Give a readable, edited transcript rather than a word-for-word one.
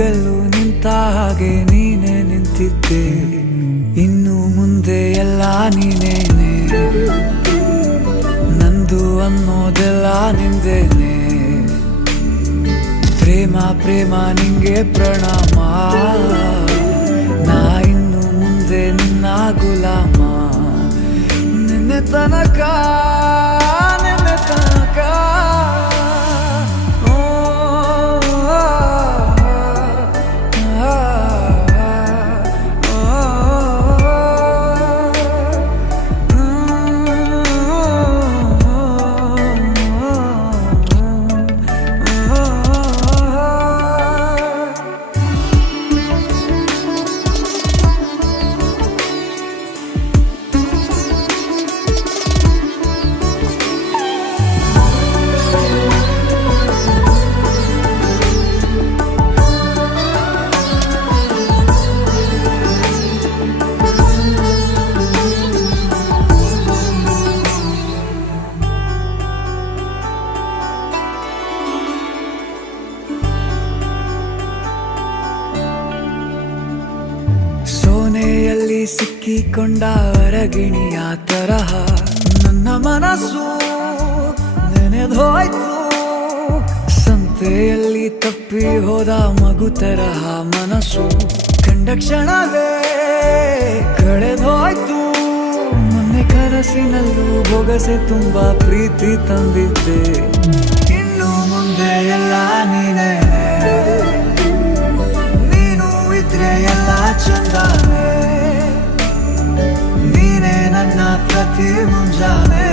ಕೊನೆಗಲ್ಲು ನಿಂತ ಹಾಗೆ ನೀನೆ ನಿಂತಿದ್ದೆ. ಇನ್ನು ಮುಂದೆ ಎಲ್ಲ ನೀನೇನೆ, ನಂದು ಅನ್ನೋದೆಲ್ಲ ನಿಂದೇನೆ. ಪ್ರೇಮ ಪ್ರೇಮ ನಿಂಗೆ ಪ್ರಣಾಮ, ನಾ ಇನ್ನು ಮುಂದೆ ನಿನ್ನ ಗುಲಾಮ. ನಿನ್ನೆ ತನಕ ನಿನ್ನೆ ತನಕ ಸೋನೆಯಲ್ಲಿ ಸಿಕ್ಕಿಕೊಂಡ ಅರಗಿಣಿಯ ತರಹ ನನ್ನ ಮನಸ್ಸು ನೆನೆದೋಯ್ತು. ಸಂತೆಯಲ್ಲಿ ತಪ್ಪಿ ಹೋದ ಮಗು ತರಹ ಮನಸ್ಸು ಕಂಡ ಕ್ಷಣವೇ ಕಳೆದೋಯ್ತು. ಮೊನ್ನೆ ಕನಸಿನಲ್ಲೂ ಬೊಗಸೆ ತುಂಬಾ ಪ್ರೀತಿ ತಂದಿದ್ದೆ. ಇನ್ನು ಮುಂದೆ ಎಲ್ಲ ನೀನೇ, ಎಲ್ಲ ಚಂದಾನೆ. ನೀನೇ ನನ್ನ ಪ್ರತಿ ಮುಂಜಾನೆ.